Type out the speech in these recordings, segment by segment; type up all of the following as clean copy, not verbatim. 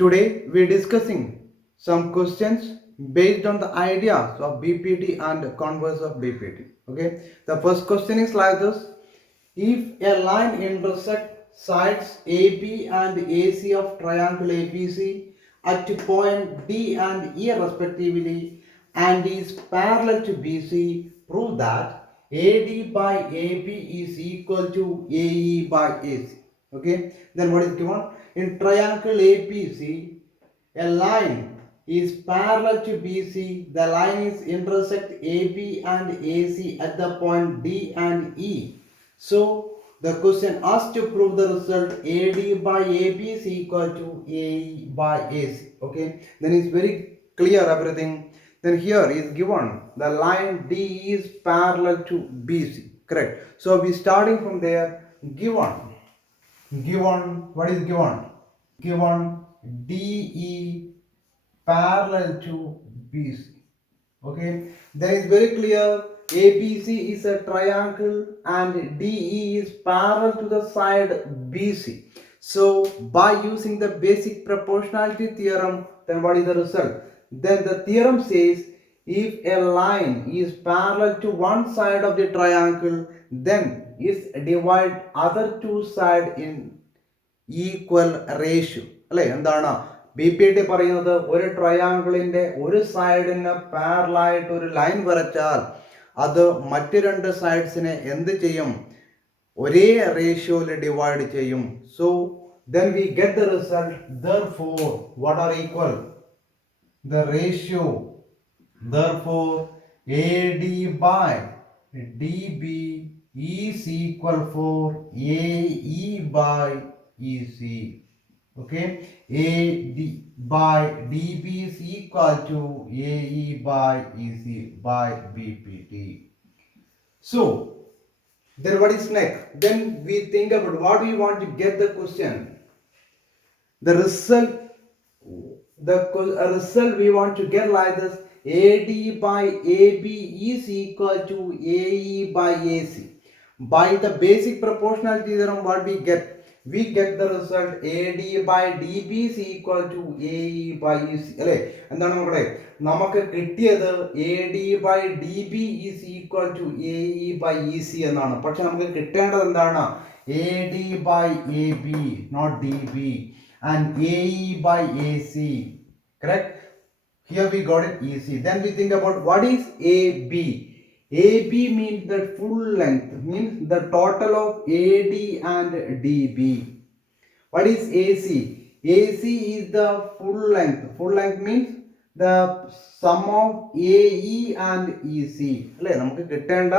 Today we're discussing some questions based on the ideas of BPT and Converse of BPT. Okay, the first question is like this: if a line intersects sides AB and AC of triangle ABC at point D and E respectively and is parallel to BC, prove that AD by AB is equal to AE by AC. Okay, then what is given? In triangle APC, a line is parallel to BC. The line is intersect AB and AC at the point D and E. So the question asks to prove the result AD by AB is equal to AE by AC. Okay, then it's very clear everything. Then here is given the line D is parallel to BC. Correct. So we starting from there. Given what is given DE parallel to BC. Okay, that is very clear. ABC is a triangle and DE is parallel to the side BC. So by using the basic proportionality theorem, then what is the result? Then the theorem says if a line is parallel to one side of the triangle, then is divide other two side in equal ratio അല്ലെ. എന്താണ് BPT പറയുന്നത്? ഒരു ട്രയാങ്കിളിന്റെ ഒരു സൈഡിന് പാരലായിട്ട് ഒരു line വരച്ചാൽ അത് മറ്റു രണ്ട് സൈഡ്സിനെ എന്ത് ചെയ്യും? ഒരേ റേഷ്യോയിൽ ഡിവൈഡ് ചെയ്യും. So then we get the result. Therefore what are equal? The ratio. Therefore AD by DB is equal for AE by EC. Okay, AD by DB is equal to AE by EC by BPT. So then what is next? Then we think about what we want to get the question. The result we want to get like this: AD by AB is equal to AE by AC. By the basic proportionality theorem, what we get? We get the result AD by DB is equal to AE by EC. അല്ലേ? എന്താണ് മക്കളെ നമുക്ക് കിട്ടിയത്? AD by DB is equal to AE by EC എന്നാണ്. പക്ഷെ നമുക്ക് കിട്ടേണ്ടത് എന്താണ്? AD by AB, not DB, and AE by AC. Correct? Here we got it EC. Then we think about what is AB. AB means the full length, means the total of AD and DB. What is AC? AC is the full length. Full length means the sum of AE and EC. അല്ലേ? നമുക്ക് കിട്ടേണ്ട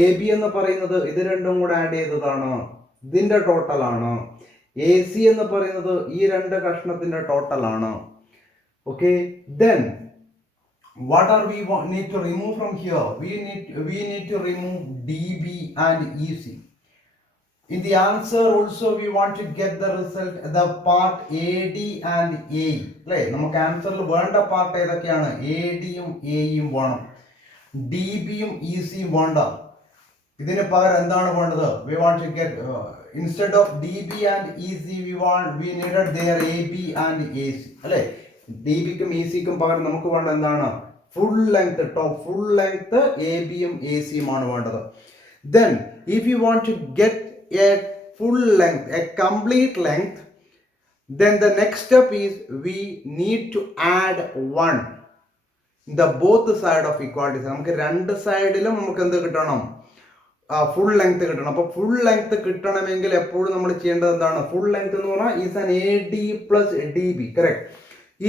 AB എന്ന് പറയുന്നത് ഇത് രണ്ടും കൂടെ add ചെയ്തതാണ്, ഇതിന്റെ ടോട്ടൽ ആണ്. AC എന്ന് പറയുന്നത് ഈ രണ്ട് കഷ്ണത്തിന്റെ ടോട്ടൽ ആണ്. Okay, then what are we need to remove from here? We need to remove DB and EC. In the answer also we want to get the result, the part AD and AE. അല്ലേ? നമുക്ക് ആൻസറിൽ വേണ്ട part ഏതൊക്കെയാണ്? AD യും AE യും വേണം, DB യും EC യും വേണ്ട. ഇതിന് പകരം എന്താണ് വേണ്ടത്? We want to get instead of DB and EC we needed their AB and AC. അല്ലേ? DB ക്കും EC ക്കും പകരം നമുക്ക് വേണ്ട എന്താണ്? Full length. Full length AB യും AC യും ആണ് വേണ്ടത്. Then if you want to get a full length, a complete length, then the next step is we need to add 1 the both side of equality. നമുക്ക് രണ്ട് സൈഡിലും നമുക്ക് എന്ത് കിട്ടണം? ഫുൾ ലെങ്ത് കിട്ടണം. അപ്പോൾ ഫുൾ ലെങ്ത് കിട്ടണമെങ്കിൽ എപ്പോഴും നമ്മൾ ചെയ്യേണ്ടത് എന്താണ്? ഫുൾ ലെങ്ത് എന്ന് പറഞ്ഞാൽ is an AD plus DB. Correct?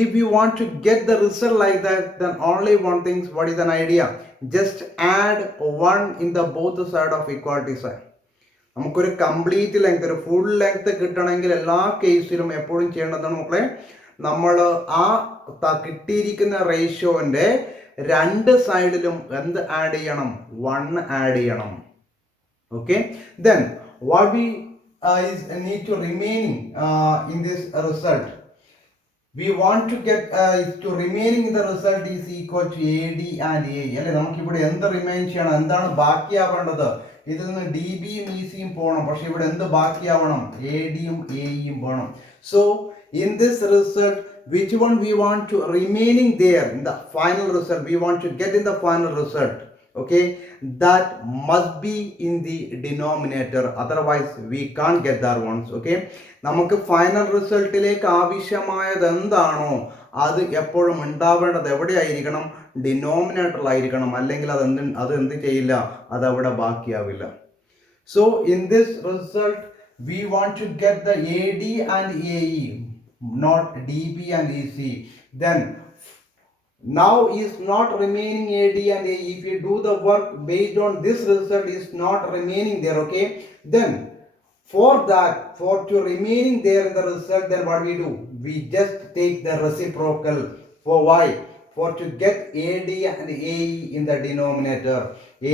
If you want to get the result like that, then only one thing. What is an idea? Just add 1 in the both side of equality side. നമുക്കൊരു complete length, ഒരു full length കിട്ടണമെങ്കിൽ എല്ലാ കേസിലും എപ്പോഴും ചെയ്യേണ്ടതാണ് മക്കളെ, നമ്മൾ ആ കിട്ടിയിരിക്കുന്ന റേഷ്യോന്റെ രണ്ട് സൈഡിലും എന്ത് ആഡ് ചെയ്യണം? 1 ആഡ് ചെയ്യണം. Okay, then what we need to remaining in this result, we want to get to remaining in the result is equal to AD and AE. അല്ലെ? നമുക്ക് ഇവിടെ എന്ത് റിമൈൻ ചെയ്യണം? എന്താണ് ബാക്കിയാവേണ്ടത്? ഇതിൽ നിന്ന് DB യും EC യും പോകണം. പക്ഷെ ഇവിടെ എന്ത് ബാക്കിയാവണം? AD യും AE യും പോകണം. So in this result, which one we want to remaining there in the final result, we want to get in the final result, okay, that must be in the denominator, otherwise we can't get that ones. Okay, നമുക്ക് final റിസൾട്ടിലേക്ക് ആവശ്യമായത് എന്താണോ അത് എപ്പോഴും ഉണ്ടാവേണ്ടത് എവിടെയായിരിക്കണം, ഡിനോമിനേറ്ററിലായിരിക്കണം, അല്ലെങ്കിൽ അത് എന്ത് ചെയ്യില്ല, അത് അവിടെ ബാക്കിയാവില്ല. So in this result we want to get the AD and AE, not DB and EC. Then now is not remaining AD and AE. If you do the work based on this result is not remaining there. Okay, then for that, for to remaining there in the result, then what we do, we just take the reciprocal. For why? For to get AD and AE in the denominator.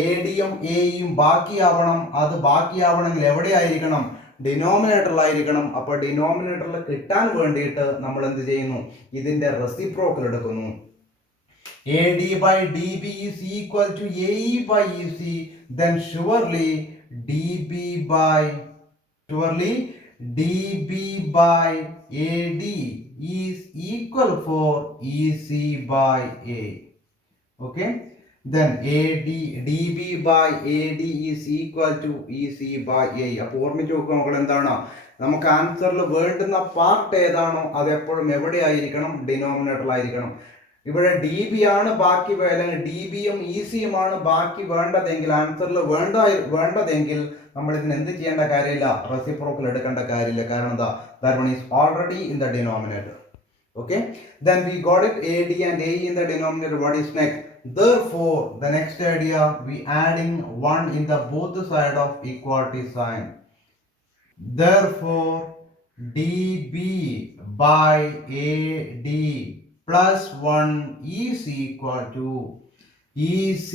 AD യും AE യും ബാക്കിയാവണം. അത് ബാക്കിയാവണമെങ്കിൽ എവിടെയായിരിക്കണം, ഡിനോമിനേറ്ററിലായിരിക്കണം. അപ്പോൾ ഡിനോമിനേറ്ററിൽ കിട്ടാൻ വേണ്ടിയിട്ട് നമ്മൾ എന്ത് ചെയ്യുന്നു, ഇതിന്റെ റെസിപ്രോക്കൽ എടുക്കുന്നു. AD by DB is equal to AE by EC, then surely DB by AD is equal for EC by A. Okay, then DB by AD is equal to EC by A. അപ്പോൾ ഓർമ്മിച്ച് നോക്കുക മക്കൾ, എന്താണ് നമുക്ക് ആൻസറിൽ വേണ്ടുന്ന part ഏതാണോ അത് എപ്പോഴും എവിടെയായിരിക്കണം, ഡിനോമിനേറ്ററിലായിരിക്കണം. ഇവിടെ ഡി ബി ആണ് ബാക്കി, അല്ലെങ്കിൽ ഡി ബിയും ഇ സിയുമാണ് ബാക്കി വേണ്ടതെങ്കിൽ, ആൻസറിൽ വേണ്ടതെങ്കിൽ നമ്മൾ ഇതിന് എന്ത് ചെയ്യേണ്ട കാര്യമില്ല, റെസിപ്രോക്കൽ എടുക്കേണ്ട കാര്യമില്ല. കാരണം എന്താ, that one is already in the denominator. Okay, then we got it AD and AE in the denominator. What is next? Therefore the next idea, we adding 1 in the both side of equality sign. Therefore DB by AD plus 1 is equal to EC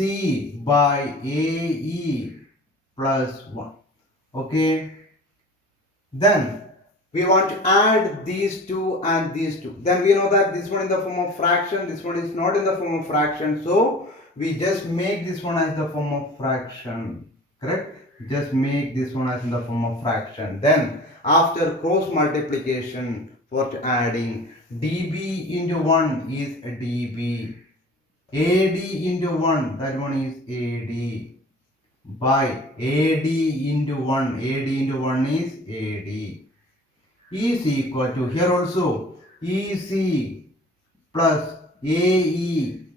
by AE plus 1. Okay, then we want to add these two and these two. Then we know that this one in the form of fraction, this one is not in the form of fraction, so we just make this one as the form of fraction. Correct, just make this one as in the form of fraction. Then after cross multiplication, for adding, db into 1 is db, AD into 1, that one is AD, by AD into 1, AD into 1 is AD, is equal to, here also EC plus AE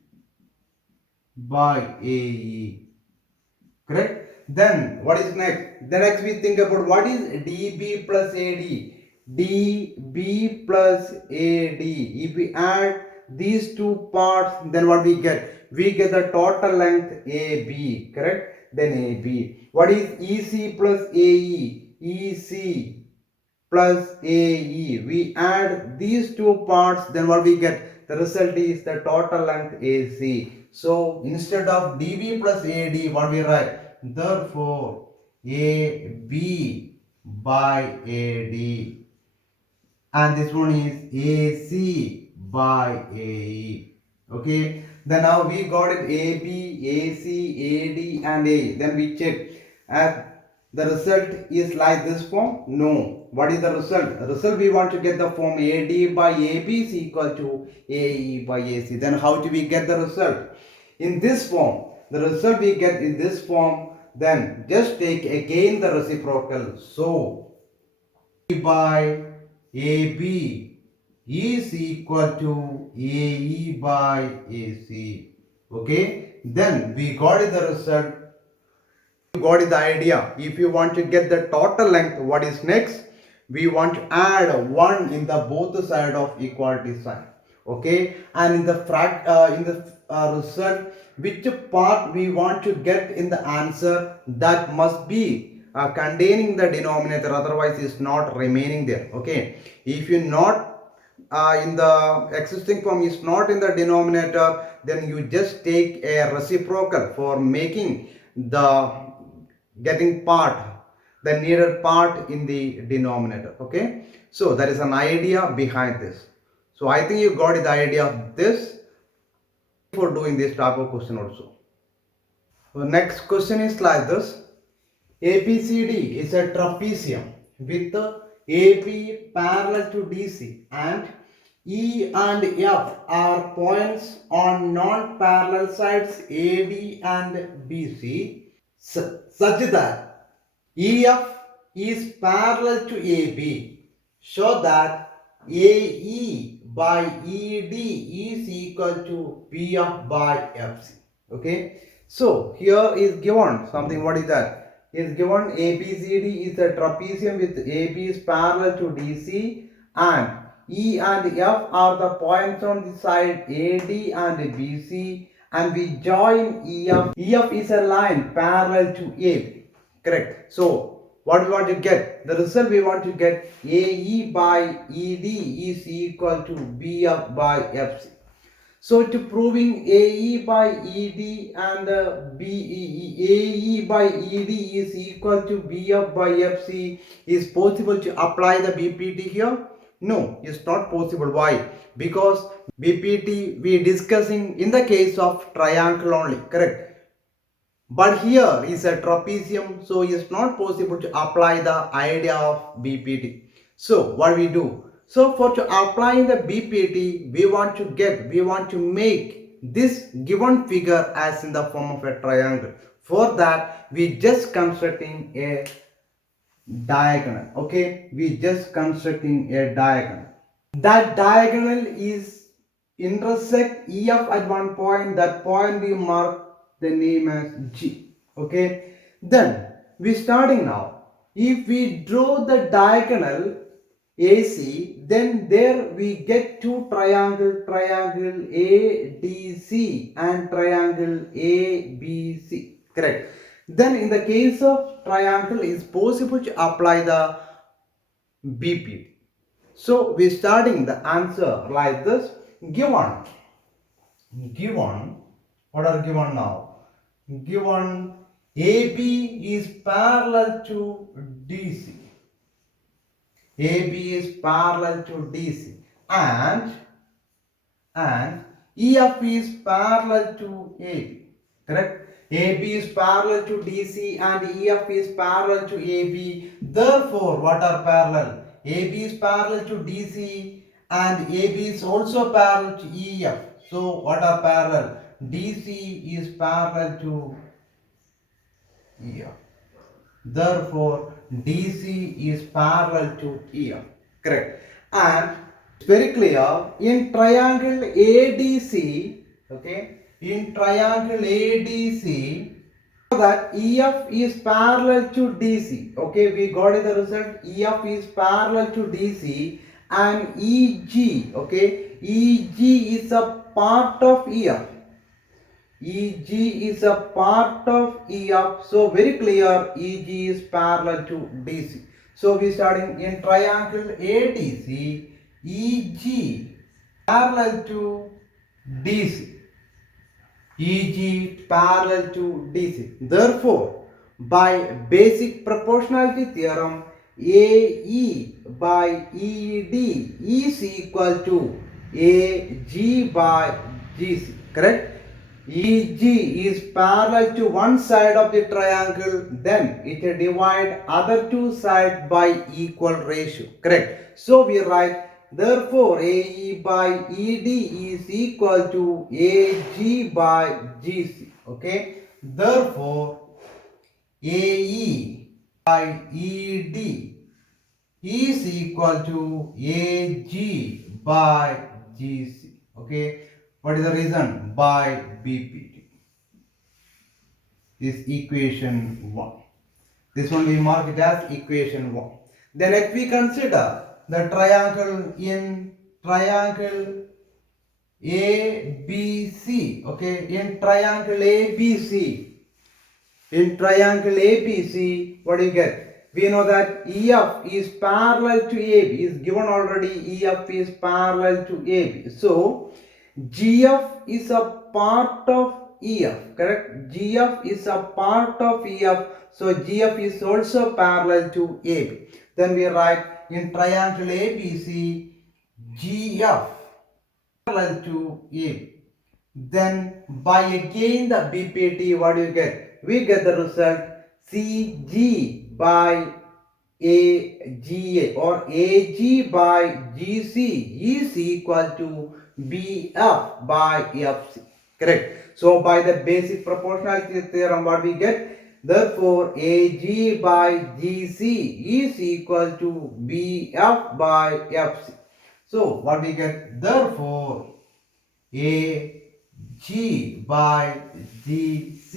by AE. Correct? Then what is next? The next we think about what is DB plus AD. DB plus AD. If we add these two parts, then what we get? We get the total length AB. Correct? Then AB. What is EC plus AE? EC plus AE. We add these two parts, then what we get? The result is the total length AC. So instead of DB plus AD, what we write? Therefore AB by AD, and this one is AC by AE. Okay, then now we got it AB, AC, AD and AE. Then we check as the result is like this form. No, what is the result? The result we want to get the form AD by AB is equal to AE by AC. Then how do we get the result? In this form, the result we get in this form, then just take again the reciprocal. So by AB is equal to AE by AC. Okay, then we got the result. You got the idea. If you want to get the total length, what is next? We want to add 1 in the both side of equality sign. Okay, and in the result, which part we want to get in the answer, that must be containing the denominator, otherwise is not remaining there. Okay, if you not in the existing form is not in the denominator, then you just take a reciprocal for making the getting part, the needed part in the denominator. Okay, so that is an idea behind this. So I think you got the idea of this for doing this type of question also. The next question is like this. ABCD is a trapezium with AB parallel to DC and E and F are points on non-parallel sides AD and BC such that EF is parallel to AB. Show that AE by ED is equal to PF by FC. Okay. So here is given something. What is that? Is given ABCD is a trapezium with AB is parallel to DC and E and F are the points on the side AD and BC and we join EF. EF is a line parallel to AB. Correct. So what we want to get? The result we want to get AE by ED is equal to BF by FC. So to proving AE by ED and AE by ED is equal to BF by FC, is possible to apply the BPT here? No, it's not possible. Why? Because BPT we discussing in the case of triangle only, correct? But here is a trapezium, so it's not possible to apply the idea of BPT. So what we do? So for to apply the BPT, we want to make this given figure as in the form of a triangle. For that, we just constructing a diagonal. Okay, we just constructing a diagonal. That diagonal is intersect EF at one point. That point we mark the name as G. Okay. Then we starting now. If we draw the diagonal AC, then there we get two triangle ADC and triangle ABC. Correct. Then in the case of triangle, it's possible to apply the BP. So we starting the answer like this. Given what are given now? Given AB is parallel to DC. AB is parallel to DC and EF is parallel to AB. Correct? AB is parallel to DC and EF is parallel to AB. Therefore, what are parallel? AB is parallel to DC and AB is also parallel to EF. So, what are parallel? DC is parallel to EF. Therefore, DC is parallel to EF. Correct. And it's very clear in triangle ADC. Okay. In triangle ADC, that EF is parallel to DC. Okay, we got the result. EF is parallel to DC and EG. Okay, EG is a part of EF. EG is a part of EF. So very clear, EG is parallel to DC. So we starting in triangle ADC, EG parallel to DC. EG parallel to DC. Therefore, by basic proportionality theorem, AE by ED is equal to AG by GC. Correct? EG is parallel to one side of the triangle, then it divide other two sides by equal ratio. Correct? So we write therefore AE by ED is equal to AG by GC. Okay? Therefore AE by ED is equal to AG by GC. Okay? What is the reason? By BPT. This equation 1. This one we mark it as equation 1. Then if we consider the triangle in triangle ABC. Okay, in triangle ABC. In triangle ABC, what do you get? We know that EF is parallel to AB. Is given already. EF is parallel to AB. So GF is a part of EF, correct? GF is a part of EF, so GF is also parallel to AB. Then we write in triangle ABC, GF parallel to AB. Then by again the BPT, what do you get? We get the result CG by AGA or AG by GC is equal to BF by FC. Correct. So by the basic proportionality theorem, what we get? Therefore, AG by GC is equal to BF by FC. So what we get? Therefore, AG by GC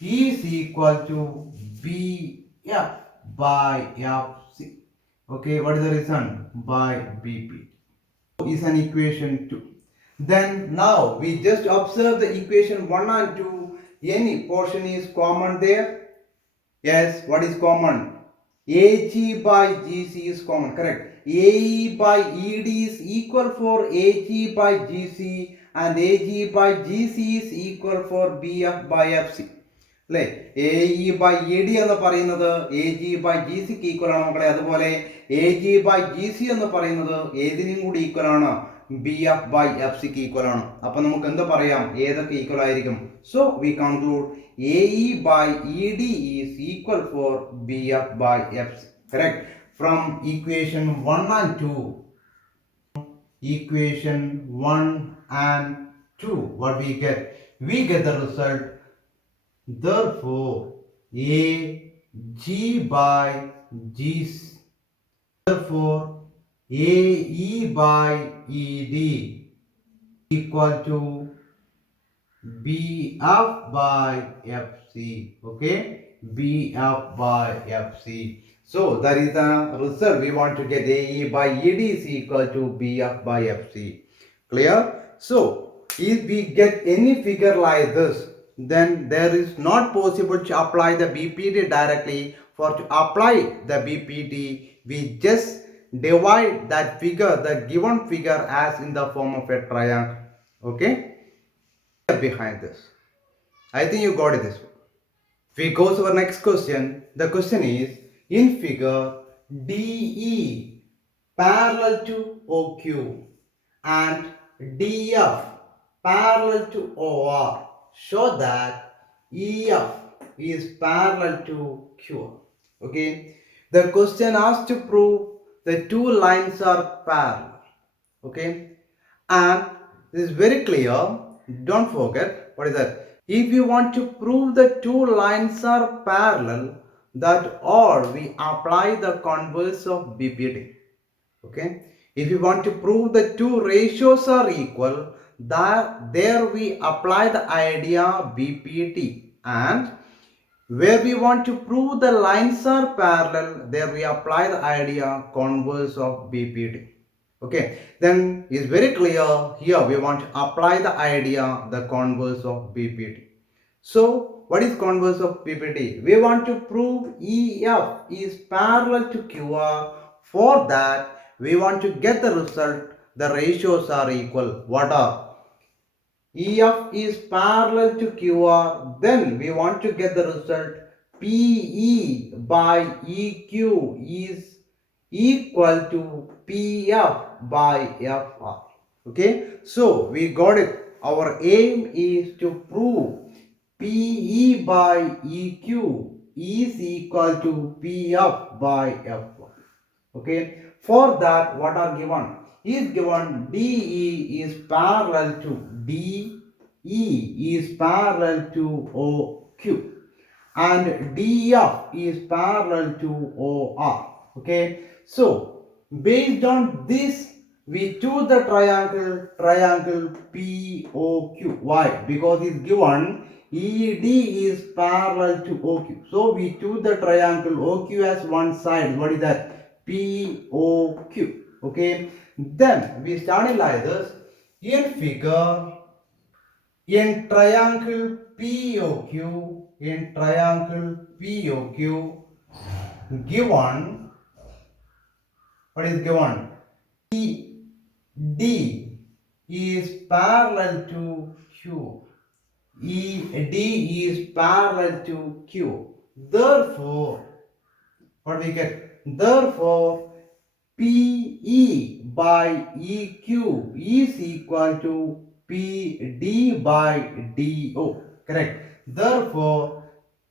is equal to BF by FC. Okay, what is the reason? By BP is an equation 2. Then now we just observe the equation 1 and 2. Any portion is common there? Yes, what is common? AG by GC is common, correct? AE by ED is equal for AG by GC and AG by GC is equal for BF by FC. അല്ലേ A E by E D എന്ന് പറയുന്നത് A G by G സിക്ക് equal ആണ് മക്കളെ. അതുപോലെ A G by G C എന്ന് പറയുന്നത് ഏതിനും കൂടി ഈക്വൽ ആണ്? ബി എഫ് ബൈ എഫ് സിക്ക് ഈക്വൽ ആണ്. അപ്പൊ നമുക്ക് എന്ത് പറയാം? ഏതൊക്കെ ഈക്വൽ ആയിരിക്കും? So we conclude A E by E D is equal for B F by F C. Correct. From equation 1 and 2, equation 1 and 2, what we get? We get the result. Therefore, AG by GC, therefore AE by ED equal to BF by FC. Okay, BF by FC. So that is the result. We want to get AE by ED is equal to BF by FC. Clear? So if we get any figure like this, then there is not possible to apply the BPT directly. For to apply the BPT, we just divide that figure, the given figure, as in the form of a triangle. Okay, behind this, I think you got it this way. We go to our next question. The question is, in figure DE parallel to OQ and DF parallel to OR, show that EF is parallel to QR. Okay, the question asks to prove the two lines are parallel. Okay, and this is very clear. Don't forget, what is that? If you want to prove the two lines are parallel, that or we apply the converse of BPT. Okay, if you want to prove the two ratios are equal, that there we apply the idea BPT, and where we want to prove the lines are parallel, there we apply the idea converse of BPT. Okay, then it's very clear. Here we want to apply the idea the converse of BPT. So what is converse of BPT? We want to prove EF is parallel to QR. For that, we want to get the result the ratios are equal. What are? EF is parallel to QR. Then we want to get the result PE by EQ is equal to PF by FR. Okay, so we got it. Our aim is to prove PE by EQ is equal to PF by FR. Okay, for that, what are given? Is given DE is parallel to DE is parallel to OQ and DF is parallel to OR. Okay, so based on this, we choose the triangle POQ. Why? Because it's given ED is parallel to OQ. So we choose the triangle OQ as one side. What is that? POQ. Okay, then we started like this. In figure, in triangle POQ, given, what is given? ED is parallel to Q. ED is parallel to Q. Therefore, what we get? Therefore, PE by EQ is equal to PD by DO. Correct. Therefore,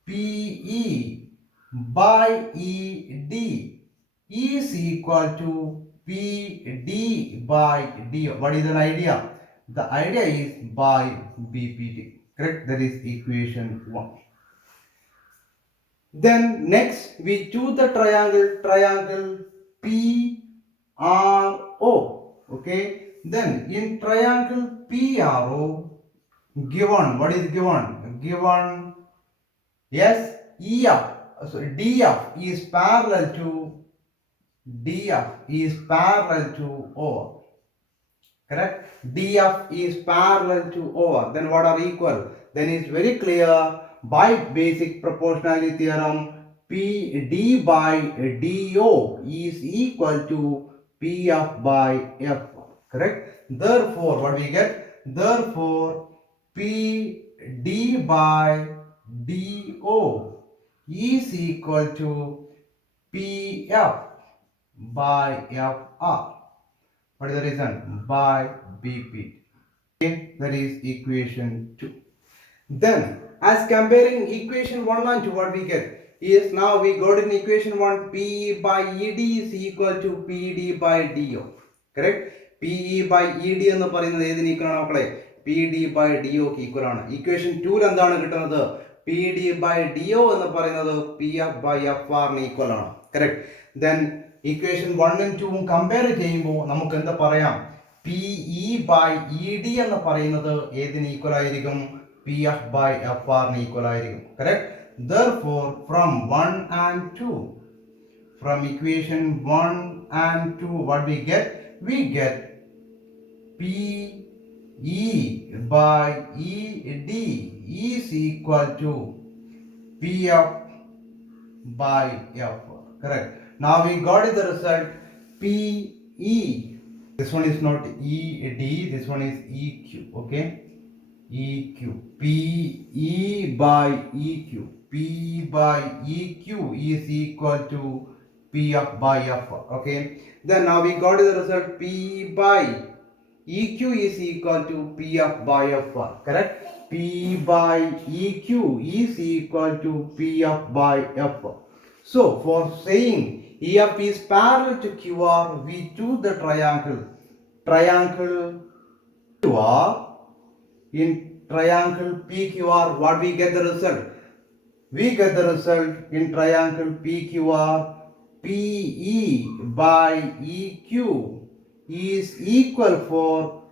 PE by ED is equal to PD by D. What is the idea? The idea is by BPT. Correct? That is equation 1. Then next we choose the triangle PRO. Okay. Then in triangle PRO, given, what is given? Given, yes, EF, so DF is parallel to OR. Correct? DF is parallel to OR. Then what are equal? Then it's very clear by basic proportionality theorem, PD by DO is equal to PF by F. Correct? Therefore, what we get? Therefore, PD by DO is equal to PF by FR. What is the reason? By BP. Okay, that is equation 2. Then, as comparing equation 1 and 2, what we get is, now we got in equation 1, PE by ED is equal to PD by DO. Correct? PE by ED എന്ന് പറയുന്നത് ഏതിന് equal ആണ് മക്കളെ? PD by DO ക്ക് equal ആണ്. Equation 2 എന്താണ് കിട്ടുന്നത്? PD by DO എന്ന് പറയുന്നത് PF by FR ന് ഈക്വൽ ആണ്. Correct? Then ഇക്വേഷൻ 1 ഉം 2 ഉം കമ്പയർ ചെയ്യുമ്പോൾ നമുക്ക് എന്താ പറയാം? PE by ED എന്ന് പറയുന്നത് ഏതിന് ഈക്വൽ ആയിരിക്കും? PF by FR ന് ഈക്വൽ ആയിരിക്കും. Correct? Therefore, from 1 and 2, from equation 1 and 2, what we get? We get PE by ED is equal to PF by FR. Correct? Now we got the result PE. This one is not ED, this one is EQ. Okay? EQ. PE by EQ. P by EQ is equal to PF by FR. Okay? Then now we got the result P by EQ is equal to PF by FR. Correct? P by EQ is equal to PF by FR. So for saying EF is parallel to QR, we choose the triangle QR. In triangle PQR, what we get the result? We get the result in triangle PQR, PE by EQ is equal for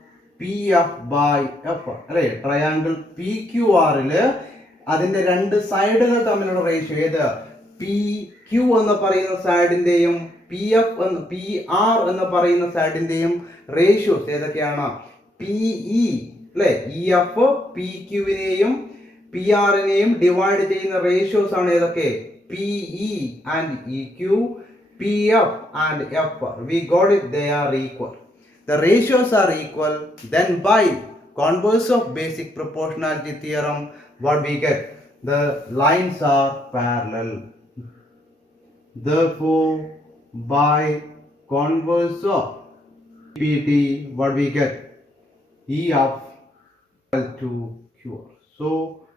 PF by FR. അല്ലേ? Triangle PQR അതിന്റെ രണ്ട് സൈഡുകൾ തമ്മിലുള്ള ratio ഏത്? PQ എന്ന് പറയുന്ന സൈഡിന്റെയും PR എന്ന് പറയുന്ന സൈഡിന്റെയും ratios ഏതൊക്കെയാണ്? PE അല്ലേ? EF PQവിനെയും PRനെയും ഡിവൈഡ് ചെയ്യുന്ന റേഷ്യോസ് ആണ് ഏതൊക്കെ? PE and EQ, PF and FR. We got it, they are equal. The ratios are equal. Then by converse of basic proportionality theorem, what we get? The lines are parallel. Therefore, by converse of BPT, what we get? EF to QR. So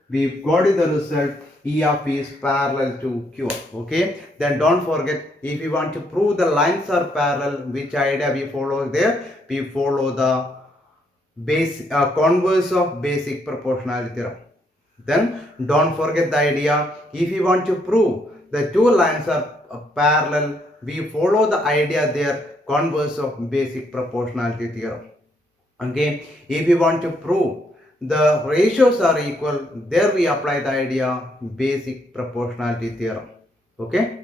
we've got the result EF is parallel to QR. Okay, then don't forget, if you want to prove the lines are parallel, which idea we follow there? We follow the converse of basic proportionality theorem. Then don't forget the idea, if you want to prove the two lines are parallel, we follow the idea there, converse of basic proportionality theorem. Okay, if you want to prove the ratios are equal, there we apply the idea basic proportionality theorem. Okay.